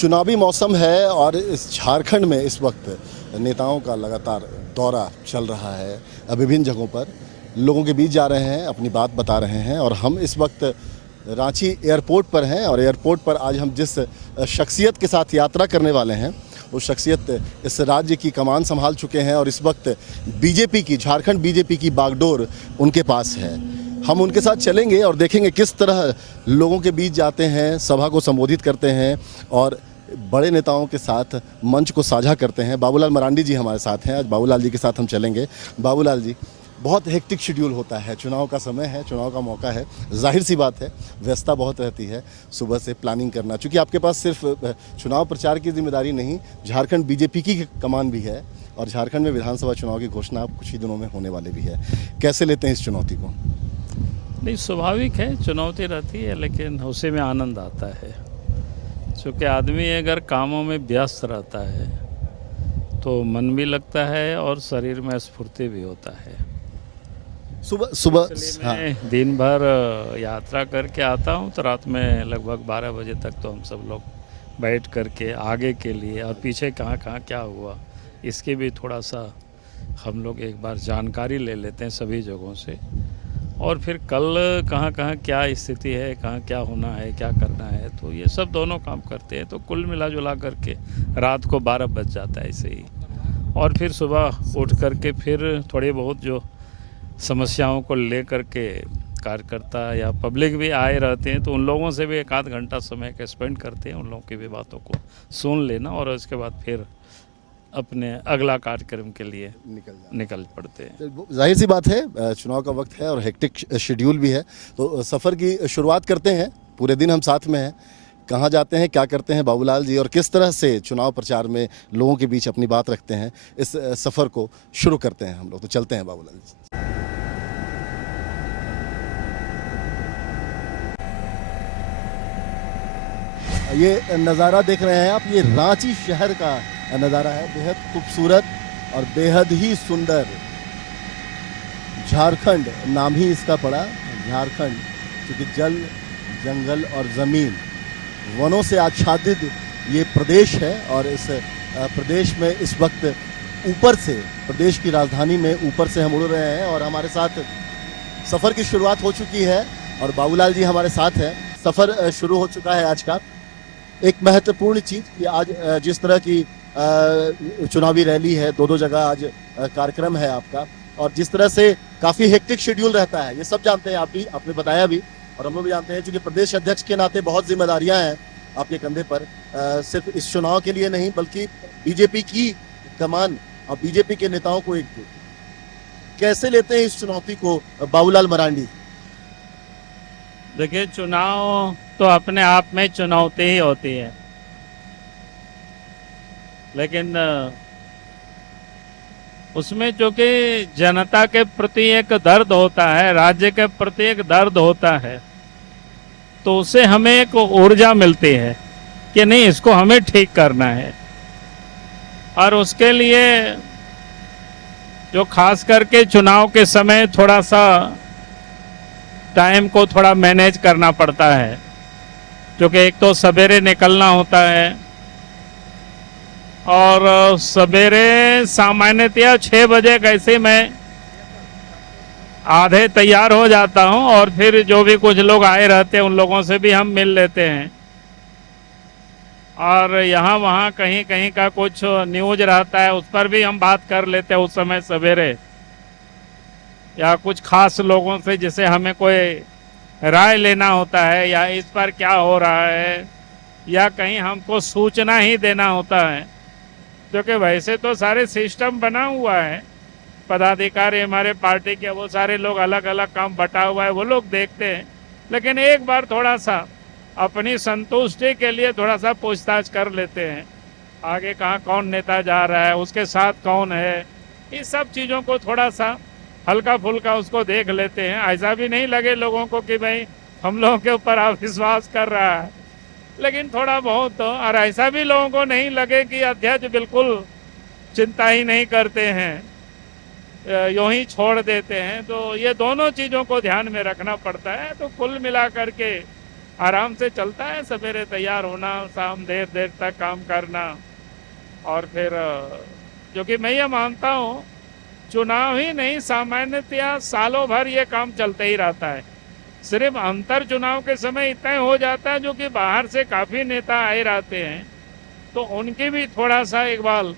चुनावी मौसम है और इस झारखंड में इस वक्त नेताओं का लगातार दौरा चल रहा है। विभिन्न जगहों पर लोगों के बीच जा रहे हैं, अपनी बात बता रहे हैं और हम इस वक्त रांची एयरपोर्ट पर हैं और एयरपोर्ट पर आज हम जिस शख्सियत के साथ यात्रा करने वाले हैं वो शख्सियत इस राज्य की कमान संभाल चुके हैं और इस वक्त बीजेपी की, झारखंड बीजेपी की बागडोर उनके पास है। हम उनके साथ चलेंगे और देखेंगे किस तरह लोगों के बीच जाते हैं, सभा को संबोधित करते हैं और बड़े नेताओं के साथ मंच को साझा करते हैं। बाबूलाल मरांडी जी हमारे साथ हैं। आज बाबूलाल जी के साथ हम चलेंगे। बाबूलाल जी, बहुत हेक्टिक शेड्यूल होता है, चुनाव का समय है, चुनाव का मौका है, जाहिर सी बात है व्यस्तता बहुत रहती है सुबह से प्लानिंग करना, क्योंकि आपके पास सिर्फ चुनाव प्रचार की जिम्मेदारी नहीं, झारखंड बीजेपी की कमान भी है और झारखंड में विधानसभा चुनाव की घोषणा अब कुछ ही दिनों में होने वाले भी है। कैसे लेते हैं इस चुनौती को? नहीं, स्वाभाविक है, चुनौती रहती है लेकिन उसी में आनंद आता है। क्योंकि आदमी अगर कामों में व्यस्त रहता है तो मन भी लगता है और शरीर में स्फूर्ति भी होता है। सुबह मैं दिन भर यात्रा करके आता हूँ तो रात में लगभग 12 बजे तक तो हम सब लोग बैठ करके आगे के लिए और पीछे कहाँ कहाँ क्या हुआ इसकी भी थोड़ा सा हम लोग एक बार जानकारी ले लेते हैं सभी जगहों से, और फिर कल कहाँ कहाँ क्या स्थिति है, कहाँ क्या होना है, क्या करना है, तो ये सब दोनों काम करते हैं। तो कुल मिला जुला करके रात को 12 बज जाता है ऐसे ही। और फिर सुबह उठ करके फिर थोड़ी बहुत जो समस्याओं को ले करके कार्यकर्ता या पब्लिक भी आए रहते हैं तो उन लोगों से भी एक आध घंटा समय का स्पेंड करते हैं, उन लोगों की भी बातों को सुन लेना और उसके बाद फिर अपने अगला कार्यक्रम के लिए निकल पड़ते हैं। जाहिर सी बात है चुनाव का वक्त है और हेक्टिक शेड्यूल भी है, तो सफ़र की शुरुआत करते हैं। पूरे दिन हम साथ में हैं, कहाँ जाते हैं, क्या करते हैं बाबूलाल जी, और किस तरह से चुनाव प्रचार में लोगों के बीच अपनी बात रखते हैं, इस सफ़र को शुरू करते हैं हम लोग। तो चलते हैं बाबूलाल जी। ये नज़ारा देख रहे हैं आप, ये रांची शहर का नज़ारा है, बेहद खूबसूरत और बेहद ही सुंदर। झारखंड नाम ही इसका पड़ा, झारखंड, क्योंकि जल, जंगल और ज़मीन, वनों से आच्छादित ये प्रदेश है और इस प्रदेश में इस वक्त ऊपर से, प्रदेश की राजधानी में ऊपर से हम उड़ रहे हैं और हमारे साथ सफ़र की शुरुआत हो चुकी है और बाबूलाल जी हमारे साथ हैं। सफ़र शुरू हो चुका है आज का। एक महत्वपूर्ण चीज़ कि आज जिस तरह की चुनावी रैली है, दो जगह आज कार्यक्रम है आपका, और जिस तरह से काफ़ी हेक्टिक शेड्यूल रहता है, ये सब जानते हैं, आप भी, आपने बताया भी और हम लोग भी जानते हैं, क्योंकि प्रदेश अध्यक्ष के नाते बहुत जिम्मेदारियां हैं आपके कंधे पर, सिर्फ इस चुनाव के लिए नहीं बल्कि बीजेपी की कमान और बीजेपी के नेताओं को एक कैसे लेते हैं इस चुनौती को बाबूलाल मरांडी? देखिए, चुनाव तो अपने आप में चुनौती ही होती है, लेकिन उसमें जो कि जनता के प्रति एक दर्द होता है, राज्य के प्रति एक दर्द होता है, तो उससे हमें एक ऊर्जा मिलती है कि नहीं, इसको हमें ठीक करना है। और उसके लिए जो खास करके चुनाव के समय थोड़ा सा टाइम को थोड़ा मैनेज करना पड़ता है, क्योंकि एक तो सवेरे निकलना होता है और सवेरे सामान्यतया 6 बजे कैसे मैं आधे तैयार हो जाता हूं और फिर जो भी कुछ लोग आए रहते हैं उन लोगों से भी हम मिल लेते हैं और यहाँ वहाँ कहीं कहीं का कुछ न्यूज रहता है उस पर भी हम बात कर लेते हैं उस समय सवेरे, या कुछ खास लोगों से जिसे हमें कोई राय लेना होता है या इस पर क्या हो रहा है या कहीं हमको सूचना ही देना होता है, क्योंकि वैसे तो सारे सिस्टम बना हुआ है, पदाधिकारी हमारे पार्टी के वो सारे लोग अलग अलग काम बटा हुआ है, वो लोग देखते हैं, लेकिन एक बार थोड़ा सा अपनी संतुष्टि के लिए थोड़ा सा पूछताछ कर लेते हैं, आगे कहाँ कौन नेता जा रहा है, उसके साथ कौन है, इस सब चीज़ों को थोड़ा सा हल्का फुल्का उसको देख लेते हैं। ऐसा भी नहीं लगे लोगों को कि भाई हम लोगों के ऊपर आप विश्वास कर रहा है, लेकिन थोड़ा बहुत तो, और ऐसा भी लोगों को नहीं लगे कि अध्यक्ष बिल्कुल चिंता ही नहीं करते हैं, यूं ही छोड़ देते हैं। तो ये दोनों चीज़ों को ध्यान में रखना पड़ता है। तो कुल मिला करके आराम से चलता है, सवेरे तैयार होना, शाम देर देर तक काम करना। और फिर जो कि मैं ये मानता हूँ, चुनाव ही नहीं, सामान्यतया सालों भर ये काम चलते ही रहता है। सिर्फ अंतर चुनाव के समय इतना ही हो जाता है, जो कि बाहर से काफी नेता आए रहते हैं, तो उनकी भी थोड़ा सा एक बार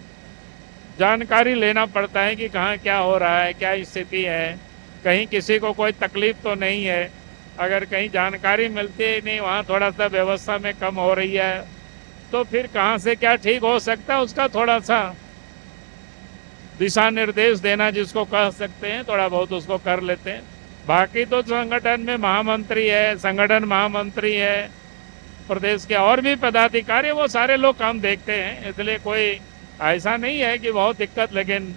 जानकारी लेना पड़ता है कि कहाँ क्या हो रहा है, क्या स्थिति है, कहीं किसी को कोई तकलीफ तो नहीं है। अगर कहीं जानकारी मिलती है नहीं, वहाँ थोड़ा सा व्यवस्था में कम हो रही है, तो फिर कहाँ से क्या ठीक हो सकता है, उसका थोड़ा सा दिशा निर्देश देना जिसको कह सकते हैं, थोड़ा बहुत उसको कर लेते हैं। बाकी तो संगठन में महामंत्री है, संगठन महामंत्री है, प्रदेश के और भी पदाधिकारी, वो सारे लोग काम देखते हैं, इसलिए कोई ऐसा नहीं है कि बहुत दिक्कत, लेकिन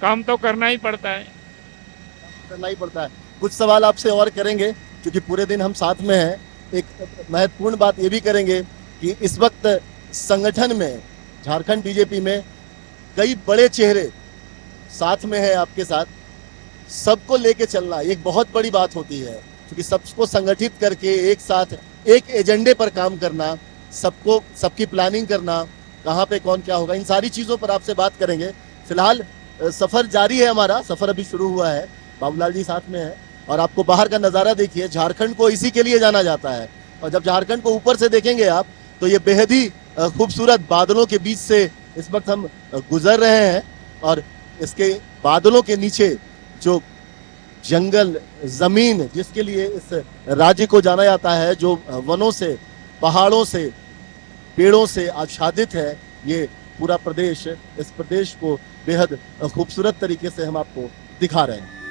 काम तो करना ही पड़ता है। करना ही पड़ता है। कुछ सवाल आपसे और करेंगे क्योंकि पूरे दिन हम साथ में हैं। एक महत्वपूर्ण बात ये भी करेंगे कि इस वक्त संगठन में, झारखंड बीजेपी में कई बड़े चेहरे साथ में हैं आपके साथ। सबको लेके चलना एक बहुत बड़ी बात होती है, क्योंकि सबको संगठित करके एक साथ एक एजेंडे पर काम करना, सबको सबकी प्लानिंग करना, कहाँ पे कौन क्या होगा, इन सारी चीज़ों पर आपसे बात करेंगे। फिलहाल सफ़र जारी है, हमारा सफ़र अभी शुरू हुआ है। बाबूलाल जी साथ में है और आपको बाहर का नज़ारा देखिए। झारखंड को इसी के लिए जाना जाता है, और जब झारखंड को ऊपर से देखेंगे आप तो ये बेहद ही खूबसूरत बादलों के बीच से इस वक्त हम गुजर रहे हैं। और इसके बादलों के नीचे जो जंगल, जमीन जिसके लिए इस राज्य को जाना जाता है, जो वनों से, पहाड़ों से, पेड़ों से आच्छादित है, ये पूरा प्रदेश, इस प्रदेश को बेहद खूबसूरत तरीके से हम आपको दिखा रहे हैं।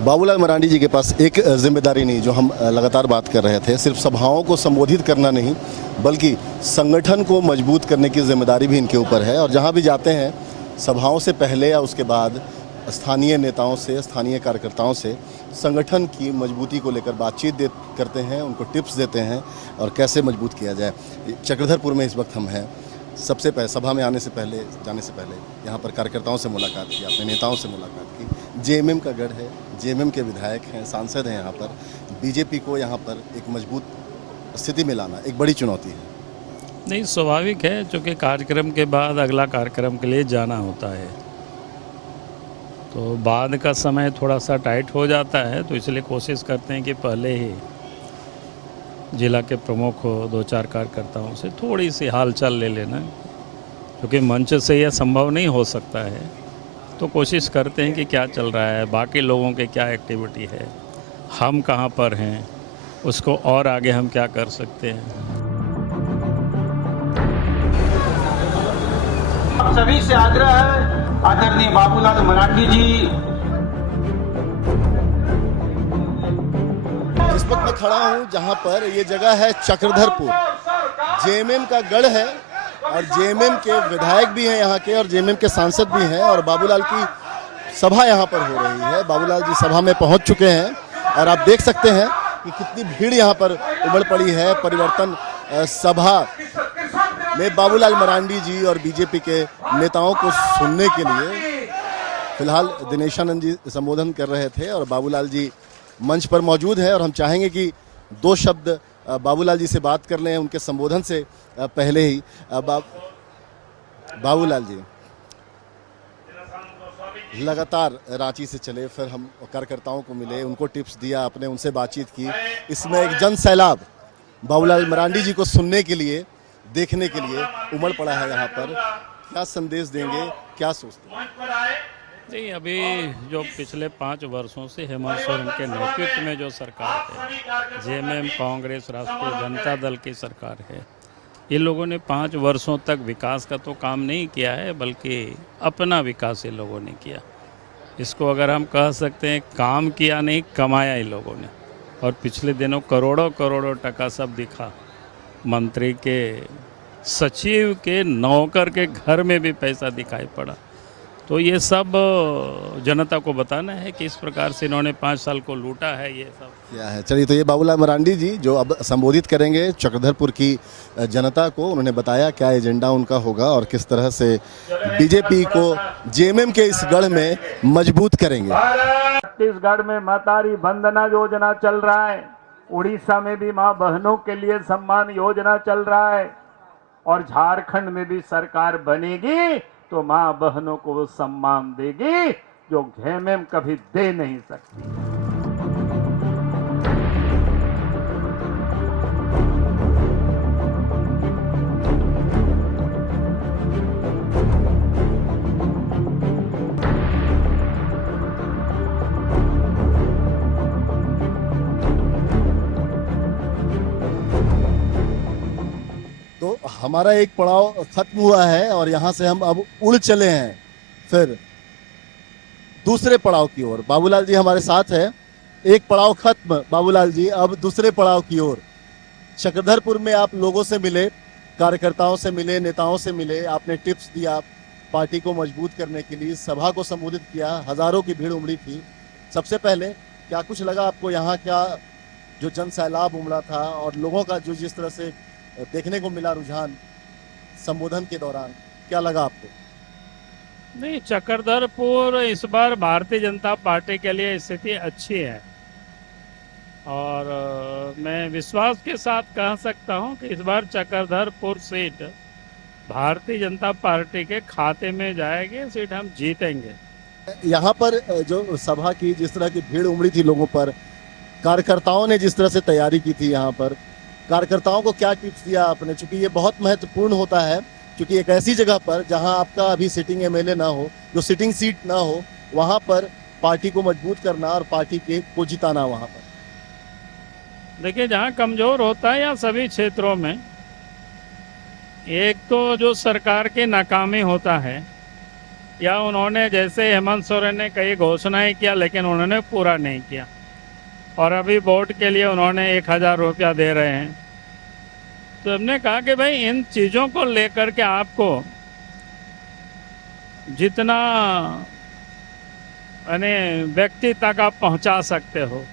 बाबूलाल मरांडी जी के पास एक जिम्मेदारी नहीं, जो हम लगातार बात कर रहे थे, सिर्फ सभाओं को संबोधित करना नहीं, बल्कि संगठन को मजबूत करने की जिम्मेदारी भी इनके ऊपर है। और जहां भी जाते हैं, सभाओं से पहले या उसके बाद स्थानीय नेताओं से, स्थानीय कार्यकर्ताओं से संगठन की मजबूती को लेकर बातचीत करते हैं, उनको टिप्स देते हैं और कैसे मजबूत किया जाए। चक्रधरपुर में इस वक्त हम हैं। सबसे पहले सभा में जाने से पहले यहाँ पर कार्यकर्ताओं से मुलाकात की, अपने नेताओं से मुलाकात की। जेएमएम का गढ़ है, जेएमएम के विधायक हैं, सांसद हैं यहाँ पर। बीजेपी को यहाँ पर एक मजबूत स्थिति में लाना एक बड़ी चुनौती है। नहीं, स्वाभाविक है, क्योंकि कार्यक्रम के बाद अगला कार्यक्रम के लिए जाना होता है, तो बाद का समय थोड़ा सा टाइट हो जाता है, तो इसलिए कोशिश करते हैं कि पहले ही जिला के प्रमुख हो, 2-4 कार्यकर्ताओं से थोड़ी सी हालचाल ले लेना, क्योंकि मंच से यह संभव नहीं हो सकता है। तो कोशिश करते हैं कि क्या चल रहा है, बाकी लोगों के क्या एक्टिविटी है, हम कहाँ पर हैं, उसको और आगे हम क्या कर सकते हैं। आप सभी से आग्रह है, आदरणीय बाबूलाल मरांडी जी, इस वक्त मैं खड़ा हूँ जहाँ पर ये जगह है चक्रधरपुर, जेएमएम का गढ़ है और जेएमएम के विधायक भी हैं यहाँ के, और जेएमएम के सांसद भी हैं, और बाबूलाल की सभा यहाँ पर हो रही है। बाबूलाल जी सभा में पहुँच चुके हैं और आप देख सकते हैं कि कितनी भीड़ यहाँ पर उमड़ पड़ी है। परिवर्तन सभा में बाबूलाल मरांडी जी और बीजेपी के नेताओं को सुनने के लिए फिलहाल दिनेशानंद जी संबोधन कर रहे थे और बाबूलाल जी मंच पर मौजूद है। और हम चाहेंगे कि 2 शब्द बाबूलाल जी से बात कर लें उनके संबोधन से पहले ही। बाबूलाल जी लगातार रांची से चले, फिर हम कार्यकर्ताओं को मिले, उनको टिप्स दिया, आपने उनसे बातचीत की। इसमें एक जन सैलाब बाबूलाल मरांडी जी को सुनने के लिए, देखने के लिए उमड़ पड़ा है यहाँ पर। क्या संदेश देंगे, क्या सोचते हैं? नहीं, अभी जो पिछले 5 वर्षों से हेमंत सोरेन के नेतृत्व में जो सरकार है, जेएमएम, कांग्रेस, राष्ट्रीय जनता दल की सरकार है, ये लोगों ने 5 वर्षों तक विकास का तो काम नहीं किया है, बल्कि अपना विकास ये लोगों ने किया। इसको अगर हम कह सकते हैं काम किया नहीं, कमाया इन लोगों ने। और पिछले दिनों करोड़ों करोड़ों टका सब दिखा, मंत्री के, सचिव के, नौकर के घर में भी पैसा दिखाई पड़ा। तो ये सब जनता को बताना है कि इस प्रकार से इन्होंने 5 साल को लूटा है ये सब। क्या है, चलिए, तो ये बाबूलाल मरांडी जी जो अब संबोधित करेंगे चक्रधरपुर की जनता को। उन्होंने बताया क्या एजेंडा उनका होगा और किस तरह से बीजेपी को जेएमएम के इस गढ़ में मजबूत करेंगे। छत्तीसगढ़ में मातारी वंदना योजना चल रहा है, उड़ीसा में भी मां बहनों के लिए सम्मान योजना चल रहा है, और झारखंड में भी सरकार बनेगी तो मां बहनों को वो सम्मान देगी जो जेएमएम कभी दे नहीं सकती। तो हमारा एक पड़ाव खत्म हुआ है और यहाँ से हम अब उड़ चले हैं फिर दूसरे पड़ाव की ओर। बाबूलाल जी हमारे साथ है। एक पड़ाव खत्म बाबूलाल जी, अब दूसरे पड़ाव की ओर। चक्रधरपुर में आप लोगों से मिले, कार्यकर्ताओं से मिले, नेताओं से मिले, आपने टिप्स दिया पार्टी को मजबूत करने के लिए, सभा को संबोधित किया, हजारों की भीड़ उमड़ी थी। सबसे पहले क्या कुछ लगा आपको यहाँ, क्या जो जन सैलाब उमड़ा था और लोगों का जो जिस तरह से देखने को मिला रुझान संबोधन के दौरान, क्या लगा आपको? नहीं, चक्रधरपुर इस बार भारतीय जनता पार्टी के लिए स्थिति अच्छी है और मैं विश्वास के साथ कह सकता हूं कि इस बार चक्रधरपुर सीट भारतीय जनता पार्टी के खाते में जाएगी, सीट हम जीतेंगे। यहाँ पर जो सभा की जिस तरह की भीड़ उमड़ी थी लोगों पर, कार्यकर्ताओं ने जिस तरह से तैयारी की थी, यहाँ पर कार्यकर्ताओं को क्या टिप्स दिया आपने? चूंकि ये बहुत महत्वपूर्ण होता है, क्योंकि एक ऐसी जगह पर जहां आपका अभी सिटिंग एमएलए ना हो, जो सिटिंग सीट ना हो, वहां पर पार्टी को मजबूत करना और पार्टी के को जिताना। वहां पर देखिए, जहां कमजोर होता है या सभी क्षेत्रों में, एक तो जो सरकार की नाकामी होता है, या उन्होंने जैसे हेमंत सोरेन ने कई घोषणाएं किया लेकिन उन्होंने पूरा नहीं किया, और अभी वोट के लिए उन्होंने 1000 रुपया दे रहे हैं। तो हमने कहा कि भाई इन चीज़ों को लेकर के आपको जितना यानी व्यक्ति तक आप पहुंचा सकते हो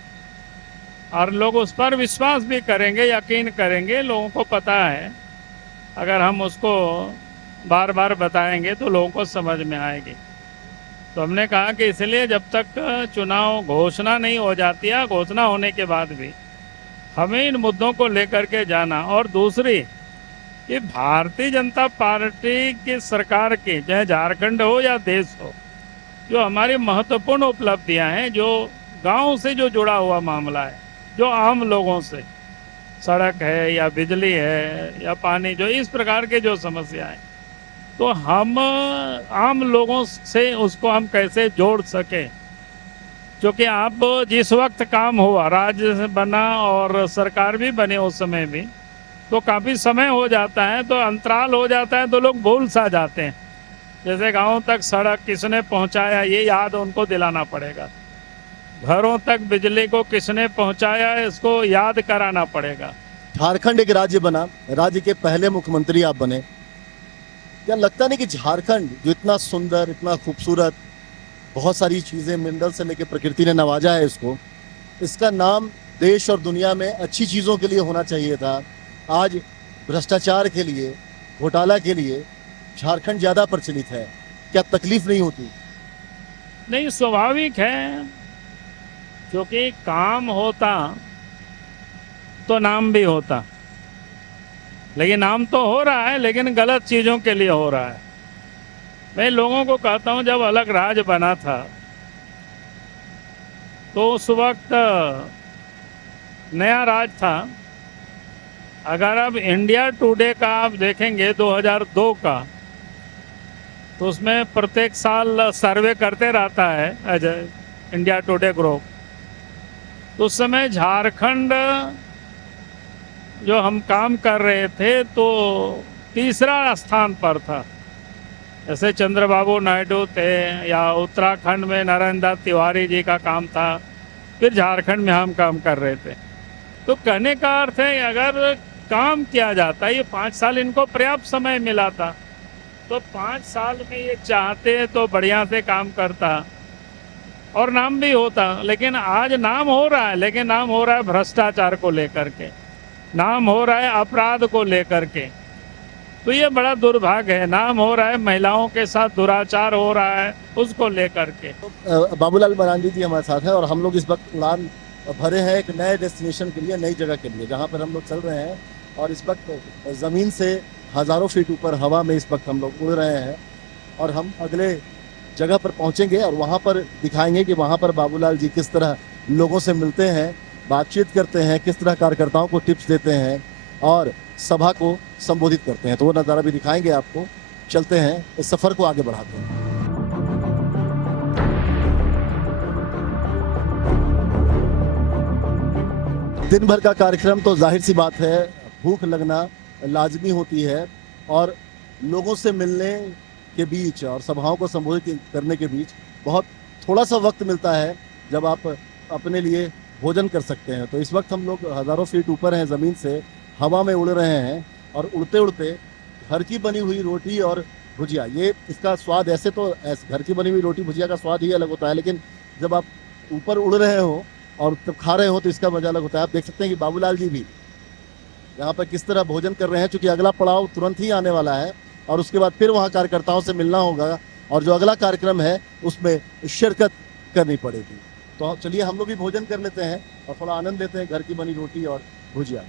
और लोग उस पर विश्वास भी करेंगे, यकीन करेंगे, लोगों को पता है, अगर हम उसको बार बार बताएंगे तो लोगों को समझ में आएगी। तो हमने कहा कि इसलिए जब तक चुनाव घोषणा नहीं हो जाती है, घोषणा होने के बाद भी हमें इन मुद्दों को लेकर के जाना। और दूसरी कि भारतीय जनता पार्टी की सरकार की, चाहे झारखंड हो या देश हो, जो हमारी महत्वपूर्ण उपलब्धियां हैं, जो गांव से जो जुड़ा हुआ मामला है, जो आम लोगों से, सड़क है या बिजली है या पानी, जो इस प्रकार के जो समस्या है, तो हम आम लोगों से उसको हम कैसे जोड़ सकें। क्योंकि आप जिस वक्त काम हुआ, राज्य बना और सरकार भी बने उस समय भी, तो काफ़ी समय हो जाता है, तो अंतराल हो जाता है, तो लोग भूल सा जाते हैं। जैसे गांव तक सड़क किसने पहुंचाया, ये याद उनको दिलाना पड़ेगा। घरों तक बिजली को किसने पहुंचाया, इसको याद कराना पड़ेगा। झारखंड एक राज्य बना, राज्य के पहले मुख्यमंत्री आप बने। क्या लगता नहीं कि झारखंड जो इतना सुंदर, इतना खूबसूरत, बहुत सारी चीज़ें, मिनरल से लेकर प्रकृति ने नवाजा है इसको, इसका नाम देश और दुनिया में अच्छी चीज़ों के लिए होना चाहिए था। आज भ्रष्टाचार के लिए, घोटाला के लिए झारखंड ज़्यादा प्रचलित है। क्या तकलीफ नहीं होती? नहीं, स्वाभाविक है, क्योंकि काम होता तो नाम भी होता। लेकिन नाम तो हो रहा है, लेकिन गलत चीज़ों के लिए हो रहा है। मैं लोगों को कहता हूँ, जब अलग राज्य बना था तो उस वक्त नया राज था। अगर अब इंडिया टुडे का आप देखेंगे 2002 का, तो उसमें प्रत्येक साल सर्वे करते रहता है अजय, इंडिया टुडे ग्रुप। तो उस समय झारखंड जो हम काम कर रहे थे तो तीसरा स्थान पर था। जैसे चंद्रबाबू नायडू थे, या उत्तराखंड में नरेंद्र तिवारी जी का काम था, फिर झारखंड में हम काम कर रहे थे। तो कहने का अर्थ है, अगर काम किया जाता, ये 5 साल इनको पर्याप्त समय मिला था, तो 5 साल में ये चाहते तो बढ़िया से काम करता और नाम भी होता। लेकिन आज नाम हो रहा है, लेकिन नाम हो रहा है भ्रष्टाचार को लेकर के, नाम हो रहा है अपराध को लेकर के। तो ये बड़ा दुर्भाग्य है। नाम हो रहा है महिलाओं के साथ दुराचार हो रहा है, उसको लेकर के। बाबूलाल मरांडी जी हमारे साथ हैं और हम लोग इस वक्त उड़ान भरे हैं एक नए डेस्टिनेशन के लिए, नई जगह के लिए, जहाँ पर हम लोग चल रहे हैं। और इस वक्त ज़मीन से हज़ारों फीट ऊपर हवा में इस वक्त हम लोग उड़ रहे हैं और हम अगले जगह पर पहुँचेंगे और वहाँ पर दिखाएंगे कि वहाँ पर बाबूलाल जी किस तरह लोगों से मिलते हैं, बातचीत करते हैं, किस तरह कार्यकर्ताओं को टिप्स देते हैं और सभा को संबोधित करते हैं। तो वो नज़ारा भी दिखाएंगे आपको। चलते हैं, इस सफ़र को आगे बढ़ाते हैं। दिन भर का कार्यक्रम तो जाहिर सी बात है भूख लगना लाजमी होती है और लोगों से मिलने के बीच और सभाओं को संबोधित करने के बीच बहुत थोड़ा सा वक्त मिलता है जब आप अपने लिए भोजन कर सकते हैं। तो इस वक्त हम लोग हज़ारों फीट ऊपर हैं, ज़मीन से हवा में उड़ रहे हैं और उड़ते उड़ते घर की बनी हुई रोटी और भुजिया, ये इसका स्वाद ऐसे तो घर की बनी हुई रोटी भुजिया का स्वाद ही अलग होता है, लेकिन जब आप ऊपर उड़ रहे हो और तब खा रहे हो तो इसका मजा अलग होता है। आप देख सकते हैं कि बाबूलाल जी भी यहाँ पर किस तरह भोजन कर रहे हैं, क्योंकि अगला पड़ाव तुरंत ही आने वाला है और उसके बाद फिर वहाँ कार्यकर्ताओं से मिलना होगा और जो अगला कार्यक्रम है उसमें शिरकत करनी पड़ेगी। तो चलिए हम लोग भी भोजन कर लेते हैं और थोड़ा आनंद लेते हैं घर की बनी रोटी और भुजिया।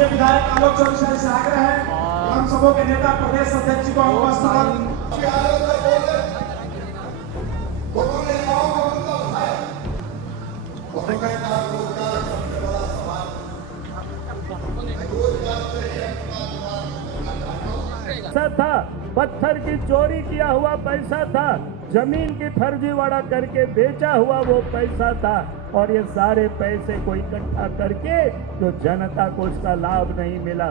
विधायक आलोक चौधरी से आग्रह है हम सबों के नेता प्रदेश अध्यक्ष जी को पैसा था, पत्थर की चोरी किया हुआ पैसा था, जमीन की फर्जीवाड़ा करके बेचा हुआ वो पैसा था और ये सारे पैसे को इकट्ठा करके जो जनता को इसका लाभ नहीं मिला।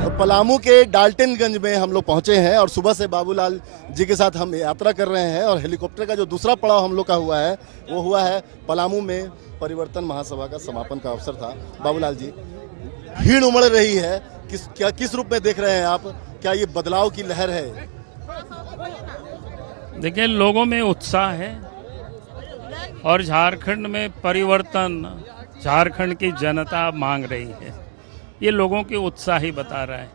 तो पलामू के डाल्टनगंज में हम लोग पहुंचे हैं और सुबह से बाबूलाल जी के साथ हम यात्रा कर रहे हैं और हेलीकॉप्टर का जो दूसरा पड़ाव हम लोग का हुआ है वो हुआ है पलामू में परिवर्तन महासभा का समापन का अवसर था। बाबूलाल जी, भीड़ उमड़ रही है, किस रूप में देख रहे हैं आप? क्या ये बदलाव की लहर है? देखिए, लोगों में उत्साह है और झारखंड में परिवर्तन झारखंड की जनता मांग रही है। ये लोगों की उत्साह ही बता रहा है।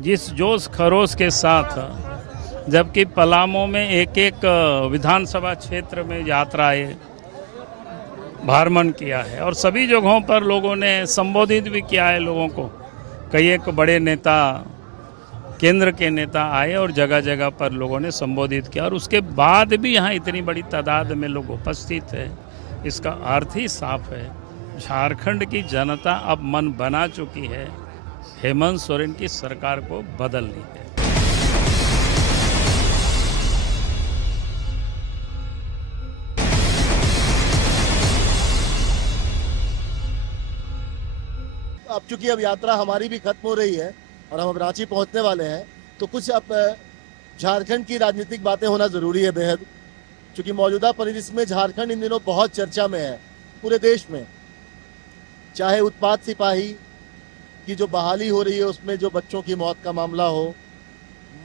जिस जोश खरोश के साथ जबकि पलामू में एक एक विधानसभा क्षेत्र में यात्राएं भ्रमण किया है और सभी जगहों पर लोगों ने संबोधित भी किया है लोगों को। कई एक बड़े नेता, केंद्र के नेता आए और जगह जगह पर लोगों ने संबोधित किया और उसके बाद भी यहाँ इतनी बड़ी तादाद में लोग उपस्थित है। इसका अर्थ ही साफ है, झारखंड की जनता अब मन बना चुकी है हेमंत सोरेन की सरकार को बदलनी है। अब चूंकि अब यात्रा हमारी भी खत्म हो रही है और हम अब रांची पहुंचने वाले हैं, तो कुछ अब झारखंड की राजनीतिक बातें होना जरूरी है बेहद, क्योंकि मौजूदा परिदृश्य में झारखंड इन दिनों बहुत चर्चा में है पूरे देश में। चाहे उत्पाद सिपाही की जो बहाली हो रही है उसमें जो बच्चों की मौत का मामला हो,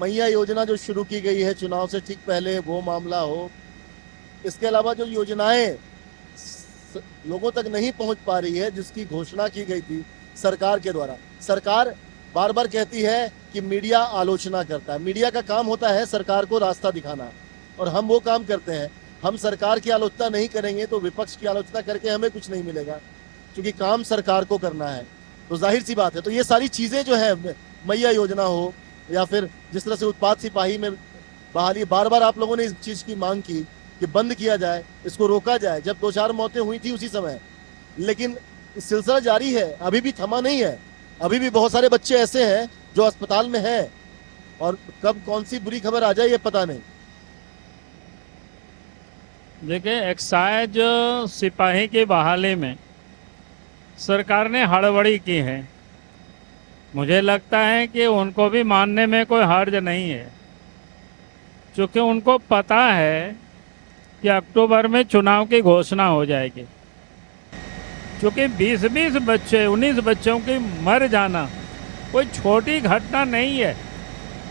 मैया योजना जो शुरू की गई है चुनाव से ठीक पहले वो मामला हो, इसके अलावा जो योजनाएं लोगों तक नहीं पहुंच पा रही है जिसकी घोषणा की गई थी सरकार के द्वारा। सरकार बार बार कहती है कि मीडिया आलोचना करता है, मीडिया का काम होता है सरकार को रास्ता दिखाना और हम वो काम करते हैं। हम सरकार की आलोचना नहीं करेंगे तो विपक्ष की आलोचना करके हमें कुछ नहीं मिलेगा, क्योंकि काम सरकार को करना है। तो जाहिर सी बात है, तो ये सारी चीज़ें जो है, मैया योजना हो या फिर जिस तरह से उत्पाद सिपाही में बहाली, बार बार आप लोगों ने इस चीज़ की मांग की कि बंद किया जाए, इसको रोका जाए। जब 2-4 मौतें हुई थी उसी समय, लेकिन सिलसिला जारी है, अभी भी थमा नहीं है। अभी भी बहुत सारे बच्चे ऐसे हैं जो अस्पताल में है, और कब कौन सी बुरी खबर आ जाए ये पता नहीं। देखिए, एक्साइज सिपाही की बहाली में सरकार ने हड़बड़ी की है। मुझे लगता है कि उनको भी मानने में कोई हर्ज नहीं है, क्योंकि उनको पता है कि अक्टूबर में चुनाव की घोषणा हो जाएगी। क्योंकि 20-20 बच्चे, 19 बच्चों की मर जाना कोई छोटी घटना नहीं है।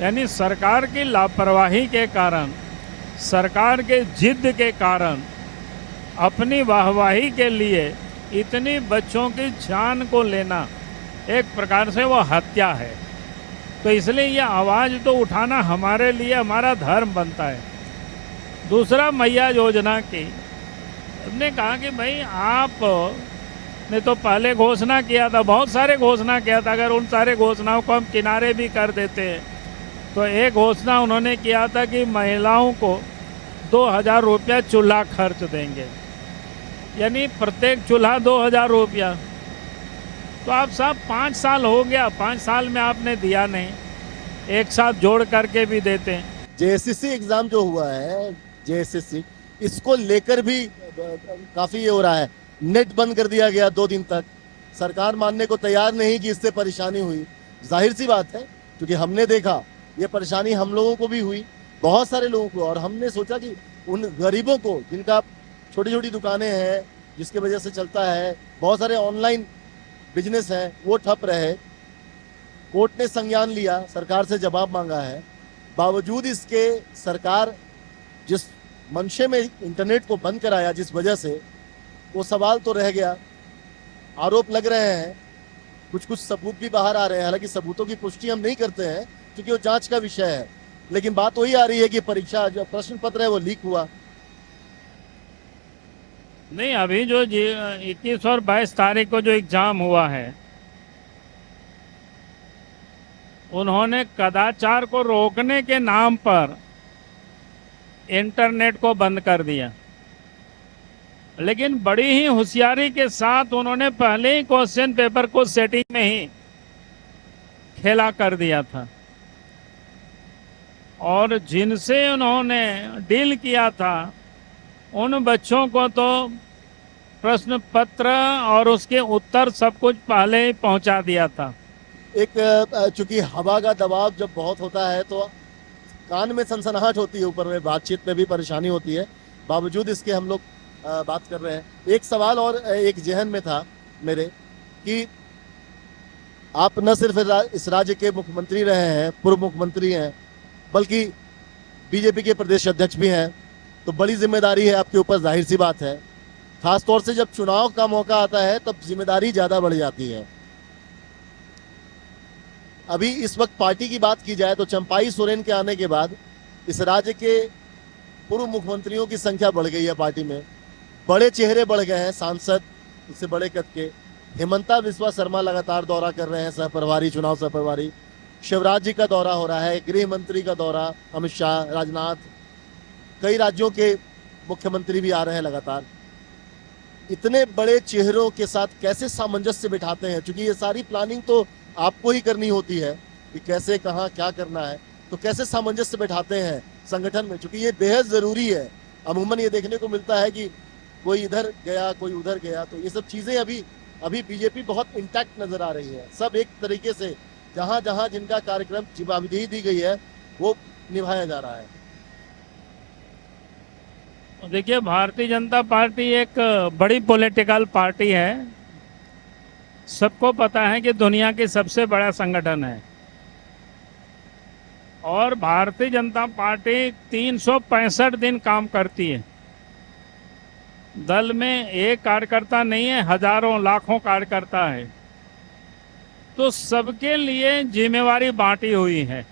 यानी सरकार की लापरवाही के कारण, सरकार के जिद के कारण, अपनी वाहवाही के लिए इतनी बच्चों की जान को लेना एक प्रकार से वो हत्या है। तो इसलिए ये आवाज़ तो उठाना हमारे लिए हमारा धर्म बनता है। दूसरा, मैया योजना की हमने कहा कि भाई आप ने तो पहले घोषणा किया था, बहुत सारे घोषणा किया था। अगर उन सारे घोषणाओं को हम किनारे भी कर देते हैं तो एक घोषणा उन्होंने किया था कि महिलाओं को 2000 रुपया चूल्हा खर्च देंगे, यानी प्रत्येक चूल्हा 2000 रुपया। तो आप साहब 5 साल हो गया, 5 साल में आपने दिया नहीं, एक साथ जोड़ करके भी देते हैं। जेएसएससी एग्जाम जो हुआ है, जेएसएससी, इसको लेकर भी काफी ये हो रहा है। नेट बंद कर दिया गया 2 दिन तक, सरकार मानने को तैयार नहीं कि इससे परेशानी हुई। जाहिर सी बात है, क्योंकि हमने देखा ये परेशानी हम लोगों को भी हुई, बहुत सारे लोगों को, और हमने सोचा कि उन गरीबों को जिनका छोटी छोटी दुकानें हैं, जिसके वजह से चलता है, बहुत सारे ऑनलाइन बिजनेस है, वो ठप रहे। कोर्ट ने संज्ञान लिया, सरकार से जवाब मांगा है, बावजूद इसके सरकार जिस मंशे में इंटरनेट को बंद कराया, जिस वजह से, वो सवाल तो रह गया। आरोप लग रहे हैं, कुछ कुछ सबूत भी बाहर आ रहे हैं। हालांकि सबूतों की पुष्टि हम नहीं करते हैं क्योंकि वो जांच का विषय है, लेकिन बात वही आ रही है कि परीक्षा जो प्रश्न पत्र है वो लीक हुआ। नहीं, अभी जो 21 और 22 तारीख को जो एग्जाम हुआ है, उन्होंने कदाचार को रोकने के नाम पर इंटरनेट को बंद कर दिया, लेकिन बड़ी ही होशियारी के साथ उन्होंने पहले ही क्वेश्चन पेपर को सेटिंग में ही खेला कर दिया था। और जिनसे उन्होंने डील किया था, उन बच्चों को तो प्रश्न पत्र और उसके उत्तर सब कुछ पहले ही पहुंचा दिया था। एक चूंकि हवा का दबाव जब बहुत होता है तो कान में सनसनाहट होती है, ऊपर में बातचीत में भी परेशानी होती है। बावजूद इसके हम लोग बात कर रहे हैं। एक सवाल और एक जहन में था मेरे कि आप न सिर्फ इस राज्य के मुख्यमंत्री रहे हैं, पूर्व मुख्यमंत्री हैं, बल्कि बीजेपी के प्रदेश अध्यक्ष भी हैं, तो बड़ी जिम्मेदारी है आपके ऊपर, जाहिर सी बात है। खास तौर से जब चुनाव का मौका आता है तब जिम्मेदारी ज़्यादा बढ़ जाती है। अभी इस वक्त पार्टी की बात की जाए तो चंपाई सोरेन के आने के बाद इस राज्य के पूर्व मुख्यमंत्रियों की संख्या बढ़ गई है पार्टी में। बड़े चेहरे बढ़ गए हैं, सांसद इससे बड़े कद के। हेमंता बिस्वा शर्मा लगातार दौरा कर रहे हैं, सहप्रभारी, चुनाव सहप्रभारी। शिवराज जी का दौरा हो रहा है, गृह मंत्री का दौरा, अमित शाह, राजनाथ, कई राज्यों के मुख्यमंत्री भी आ रहे हैं लगातार। इतने बड़े चेहरों के साथ कैसे सामंजस्य बिठाते हैं, क्योंकि ये सारी प्लानिंग तो आपको ही करनी होती है कि कैसे, कहाँ, क्या करना है, तो कैसे सामंजस्य बिठाते हैं संगठन में, क्योंकि ये बेहद जरूरी है। अमूमन ये देखने को मिलता है कि कोई इधर गया, कोई उधर गया, तो ये सब चीजें अभी बीजेपी बहुत इंटैक्ट नजर आ रही है। सब एक तरीके से जहां जहां जिनका कार्यक्रम जिम्मेदारी दी गई है वो निभाया जा रहा है। देखिए, भारतीय जनता पार्टी एक बड़ी पॉलिटिकल पार्टी है। सबको पता है कि दुनिया की सबसे बड़ा संगठन है, और भारतीय जनता पार्टी 365 दिन काम करती है। दल में एक कार्यकर्ता नहीं है, हजारों लाखों कार्यकर्ता है। तो सबके लिए जिम्मेवारी बांटी हुई है,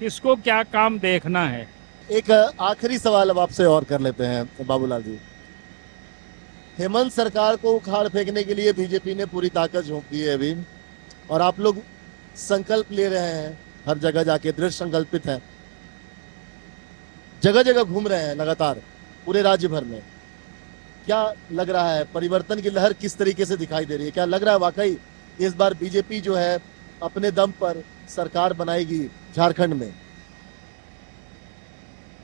किसको क्या काम देखना है। एक आखिरी सवाल अब आपसे और कर लेते हैं बाबूलाल जी। हेमंत सरकार को उखाड़ फेंकने के लिए बीजेपी ने पूरी ताकत झोंक दी है अभी, और आप लोग संकल्प ले रहे हैं, हर जगह जाके दृढ़ संकल्पित हैं, जगह जगह घूम रहे हैं लगातार पूरे राज्य भर में। क्या लग रहा है, परिवर्तन की लहर किस तरीके से दिखाई दे रही है? क्या लग रहा है वाकई इस बार बीजेपी जो है अपने दम पर सरकार बनाएगी झारखंड में?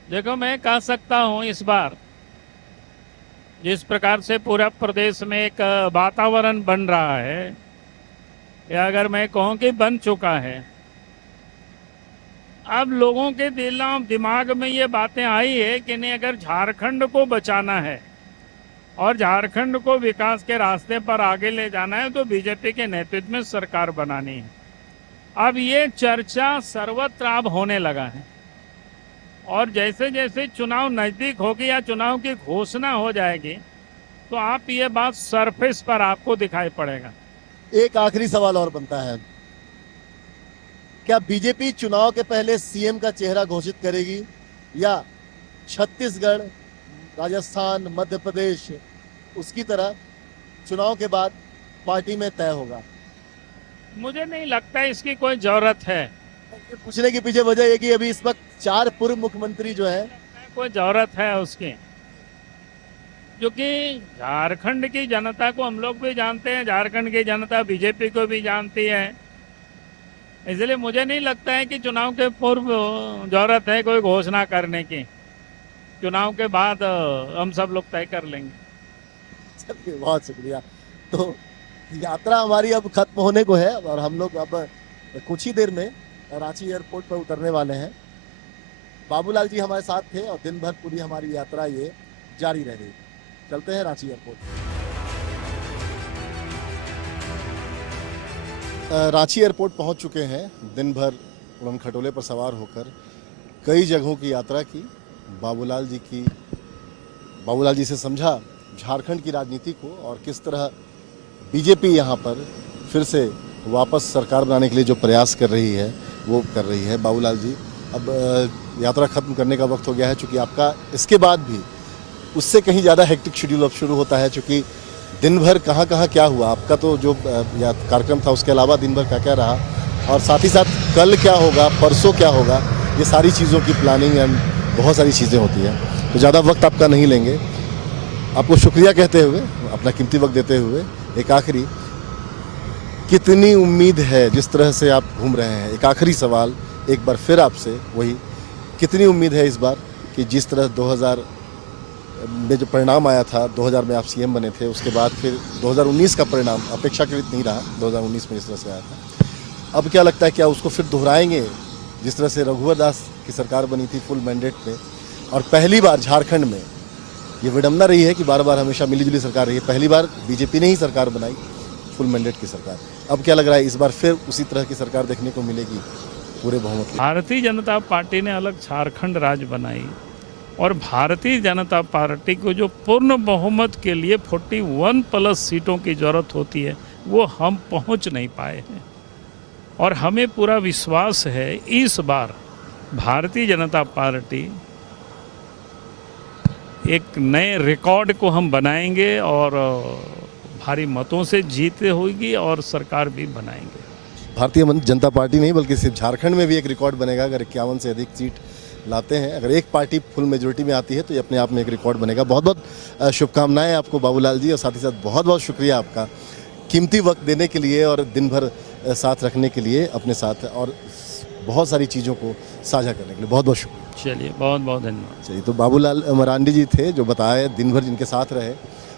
देखो, मैं कह सकता हूं इस बार जिस प्रकार से पूरा प्रदेश में एक वातावरण बन रहा है, या अगर मैं कहूं कि बन चुका है, अब लोगों के दिमाग में ये बातें आई है कि नहीं, अगर झारखंड को बचाना है और झारखंड को विकास के रास्ते पर आगे ले जाना है तो बीजेपी के नेतृत्व में सरकार बनानी है। अब ये चर्चा सर्वत्र अब होने लगा है, और जैसे जैसे चुनाव नजदीक होगी या चुनाव की घोषणा हो जाएगी तो आप ये बात सरफेस पर आपको दिखाई पड़ेगा। एक आखिरी सवाल और बनता है, क्या बीजेपी चुनाव के पहले सीएम का चेहरा घोषित करेगी, या छत्तीसगढ़, राजस्थान, मध्य प्रदेश उसकी तरह चुनाव के बाद पार्टी में तय होगा? मुझे नहीं लगता इसकी कोई जरूरत है। ये पूछने के पीछे वजह ये कि अभी इस वक्त 4 पूर्व मुख्यमंत्री जो है, कोई जरूरत है उसकी, क्योंकि झारखंड की जनता को हम लोग भी जानते हैं, झारखंड की जनता बीजेपी को भी जानती है, इसलिए मुझे नहीं लगता है कि चुनाव के पूर्व जरूरत है कोई घोषणा करने की। चुनाव के बाद हम सब लोग तय कर लेंगे। चलिए, बहुत शुक्रिया। तो यात्रा हमारी अब खत्म होने को है और हम लोग अब कुछ ही देर में रांची एयरपोर्ट पर उतरने वाले हैं। बाबूलाल जी हमारे साथ थे और दिन भर पूरी हमारी यात्रा ये जारी रह गई। चलते हैं रांची एयरपोर्ट। रांची एयरपोर्ट पहुंच चुके हैं। दिन भर उड़न खटोले पर सवार होकर कई जगहों की यात्रा की। बाबूलाल जी से समझा झारखंड की राजनीति को और किस तरह बीजेपी यहाँ पर फिर से वापस सरकार बनाने के लिए जो प्रयास कर रही है वो कर रही है। बाबूलाल जी, अब यात्रा खत्म करने का वक्त हो गया है, चूँकि आपका इसके बाद भी उससे कहीं ज़्यादा हेक्टिक शेड्यूल अब शुरू होता है, चूँकि दिन भर कहाँ कहाँ क्या हुआ, आपका तो जो कार्यक्रम था उसके अलावा दिन भर क्या क्या रहा, और साथ ही साथ कल क्या होगा, परसों क्या होगा, ये सारी चीज़ों की प्लानिंग एंड बहुत सारी चीज़ें होती हैं। तो ज़्यादा वक्त आपका नहीं लेंगे। आपको शुक्रिया कहते हुए, अपना कीमती वक्त देते हुए, एक आखिरी, कितनी उम्मीद है जिस तरह से आप घूम रहे हैं? एक आखिरी सवाल एक बार फिर आपसे वही, कितनी उम्मीद है इस बार कि जिस तरह 2000 में जो परिणाम आया था, 2000 में आप सीएम बने थे, उसके बाद फिर 2019 का परिणाम अपेक्षाकृत नहीं रहा, 2019 में जिस तरह से आया था, अब क्या लगता है क्या उसको फिर दोहराएंगे जिस तरह से रघुवर दास की सरकार बनी थी फुल मैंडेट में, और पहली बार झारखंड में ये विडंबना रही है कि बार बार हमेशा मिलीजुली सरकार रही है, पहली बार बीजेपी ने ही सरकार बनाई फुल मैंडेट की सरकार। अब क्या लग रहा है इस बार फिर उसी तरह की सरकार देखने को मिलेगी पूरे बहुमत की? भारतीय जनता पार्टी ने अलग झारखंड राज्य बनाई और भारतीय जनता पार्टी को जो पूर्ण बहुमत के लिए 41+ सीटों की जरूरत होती है वो हम पहुंच नहीं पाए हैं, और हमें पूरा विश्वास है इस बार भारतीय जनता पार्टी एक नए रिकॉर्ड को हम बनाएंगे और भारी मतों से जीत होगी और सरकार भी बनाएंगे। भारतीय जनता पार्टी नहीं बल्कि सिर्फ झारखंड में भी एक रिकॉर्ड बनेगा। अगर 51 से अधिक सीट लाते हैं, अगर एक पार्टी फुल मेजोरिटी में आती है तो ये अपने आप में एक रिकॉर्ड बनेगा। बहुत बहुत शुभकामनाएं आपको बाबूलाल जी, और साथ ही साथ बहुत बहुत शुक्रिया आपका कीमती वक्त देने के लिए और दिन भर साथ रखने के लिए अपने साथ, और बहुत सारी चीज़ों को साझा करने के लिए बहुत बहुत शुक्रिया। चलिए, बहुत बहुत धन्यवाद। चलिए, तो बाबूलाल मरांडी जी थे जो बताए, दिन भर जिनके साथ रहे,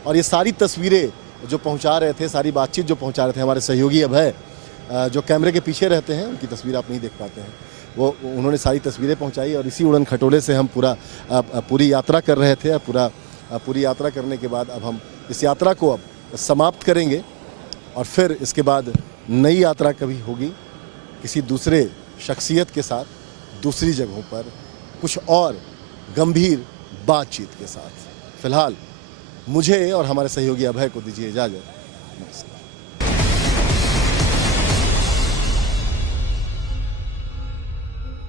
और ये सारी तस्वीरें जो पहुंचा रहे थे, सारी बातचीत जो पहुंचा रहे थे, हमारे सहयोगी अभय जो कैमरे के पीछे रहते हैं, उनकी तस्वीर आप नहीं देख पाते हैं, वो उन्होंने सारी तस्वीरें पहुंचाई, और इसी उड़न खटोले से हम पूरी यात्रा कर रहे थे। पूरी यात्रा करने के बाद अब हम इस यात्रा को अब समाप्त करेंगे, और फिर इसके बाद नई यात्रा कभी होगी किसी दूसरे शख्सियत के साथ, दूसरी जगहों पर, कुछ और गंभीर बातचीत के साथ। फिलहाल मुझे और हमारे सहयोगी अभय को दीजिए इजाज़त। नमस्कार।